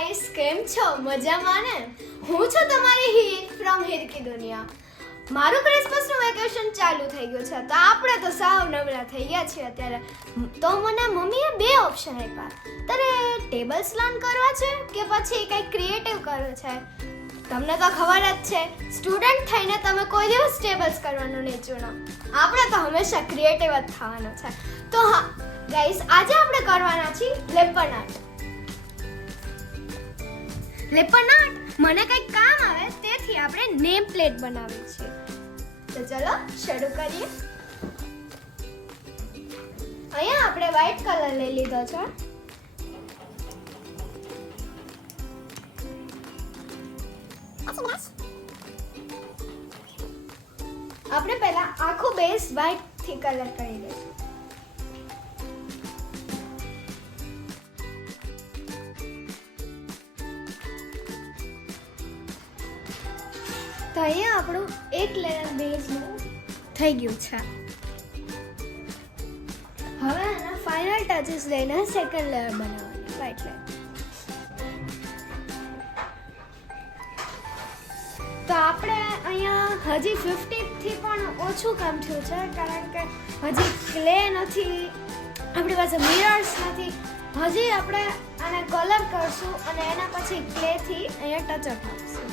Guys, કેમ છો? મજામાં ને? હું છું તમારી હીર ફ્રોમ હિરકી દુનિયા. મારું ક્રિસમસનું વેકેશન ચાલુ થઈ ગયું છે તો આપણે તો સાવ નવરા થઈ ગયા છીએ અત્યારે. તો મને મમ્મીએ બે ઓપ્શન આપ્યા. તારે ટેબલ્સ લર્ન કરવા છે કે પછી કંઈક ક્રિએટિવ કરવું છે? તમને તો ખબર જ છે, સ્ટુડન્ટ થઈને તમે કોઈ દિવસ ટેબલ્સ કરવાનું નહીં ચૂનો. આપણે તો હંમેશા ક્રિએટિવ જ થવાનું છે. તો હા ગાઈસ, આજે આપણે કરવાના છીએ લેપન આર્ટ. લેપન આર્ટ મને કંઈક કામ આવે તેથી આપણે નેમ પ્લેટ બનાવી છે. તો ચલો શરૂ કરીએ. અહીંયા આપણે વ્હાઈટ કલર લઈ લીધો છે. આપણે પહેલા આખું બેઝ વ્હાઈટ થી કલર કરી દઈશું. તો અહીંયા આપણું એક લેયર બેઝનું થઈ ગયું છે. હવે આના ફાઇનલ ટચીસ લઈને સેકન્ડ લેયર બનાવવાની વ્હાઈટ લેયર. તો આપણે અહીંયા હજી 50 થી પણ ઓછું કામ થયું છે, કારણ કે હજી ક્લે નથી, આપણી પાસે મિરર્સ નથી. હજી આપણે આને કલર કરશું અને એના પછી ક્લેથી અહીંયા ટચઅપ આપશું.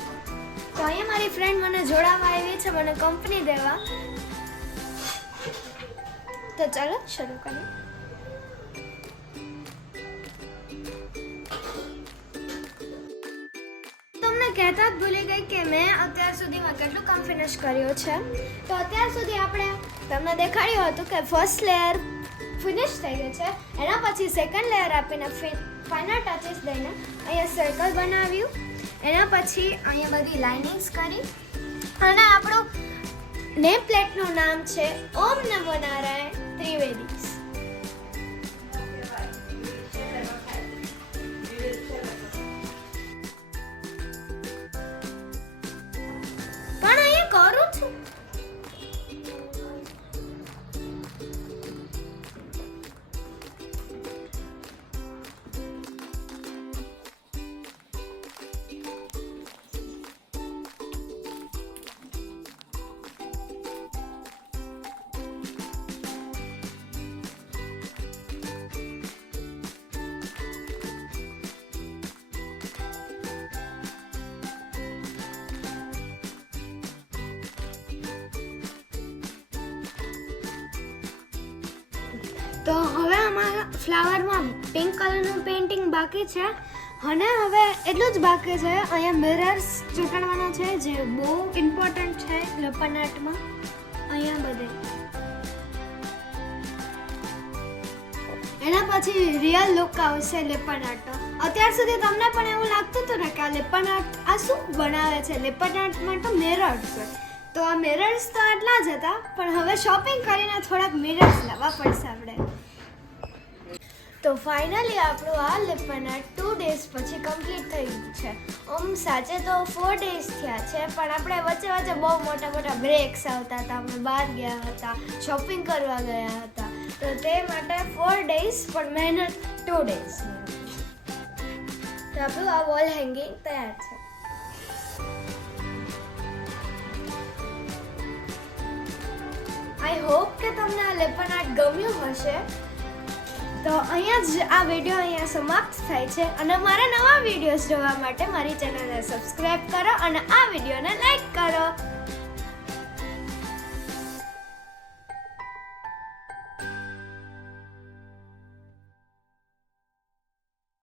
તો અહીંયા મારી ફ્રેન્ડ મને જોડાવા આવી છે, મને કંપની દેવા. તો ચાલો શરૂ કરીએ. તમને કહેતા જ ભૂલી ગઈ કે મેં અત્યાર સુધીમાં કેટલું કામ ફિનિશ કર્યું છે. તો અત્યાર સુધી આપણે તમને દેખાડ્યું હતું કે ફર્સ્ટ લેયર ફિનિશ થઈ ગયું છે. એના પછી સેકન્ડ લેયર આપીને ફાઇનલ ટચીસ દઈને અહીંયા સર્કલ બનાવ્યું. એના પછી અહીંયા બધી લાઇનિંગ્સ કરી અને આપણું નેમ પ્લેટનું નામ છે ઓમ નમો નારાયણ ત્રિવેદીસ. પણ અહીંયા કરું છું. તો હવે અમારા ફ્લાવરમાં પિંક કલરનું પેઇન્ટિંગ બાકી છે અને હવે એટલું જ બાકી છે. અહીંયા મિરર્સ ચોંટાડવાના છે જે બહુ ઇમ્પોર્ટન્ટ છે લેપન આર્ટમાં. અહીંયા બધે એના પછી રિયલ લુક આવશે લેપન આર્ટનો. અત્યાર સુધી તમને પણ એવું લાગતું હતું ને કે આ લેપન આર્ટ આ શું બનાવે છે? લેપન આર્ટમાં તો મિરર્સ છે. તો આ મિરર્સ તો આટલા જ હતા, પણ હવે શોપિંગ કરીને થોડાક મિરર્સ લાવવા પડશે આપણે. તો ફાઇનલી આપણું આ લેપન આર્ટ 2 days પછી કમ્પ્લીટ થઈ ગયું છે. સાચે તો 4 days થયા છે, પણ આપણે વચ્ચે વચ્ચે બહુ મોટા મોટા બ્રેક્સ આવતા હતા. અમે બહાર ગયા હતા, શોપિંગ કરવા ગયા હતા, તો તે માટે 4 days પણ મહેનત 2 days. તો આપણું આ વોલ હેંગિંગ તૈયાર છે. આઈ હોપ કે તમને આ લેપન આર્ટ ગમ્યું હશે. તો અહીંયા જ આ વિડીયો અહીંયા સમાપ્ત થાય છે અને મારા નવા વિડીયોઝ જોવા માટે મારી ચેનલને સબસ્ક્રાઇબ કરો અને આ વિડીયોને લાઈક કરો.